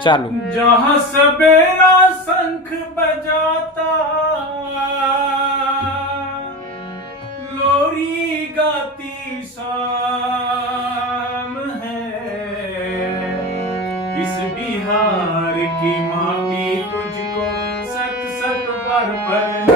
चालू। जहाँ सवेरा शंख बजाता, लोरी गाती शाम है, इस बिहार की माटी तुझको सत सत बार पर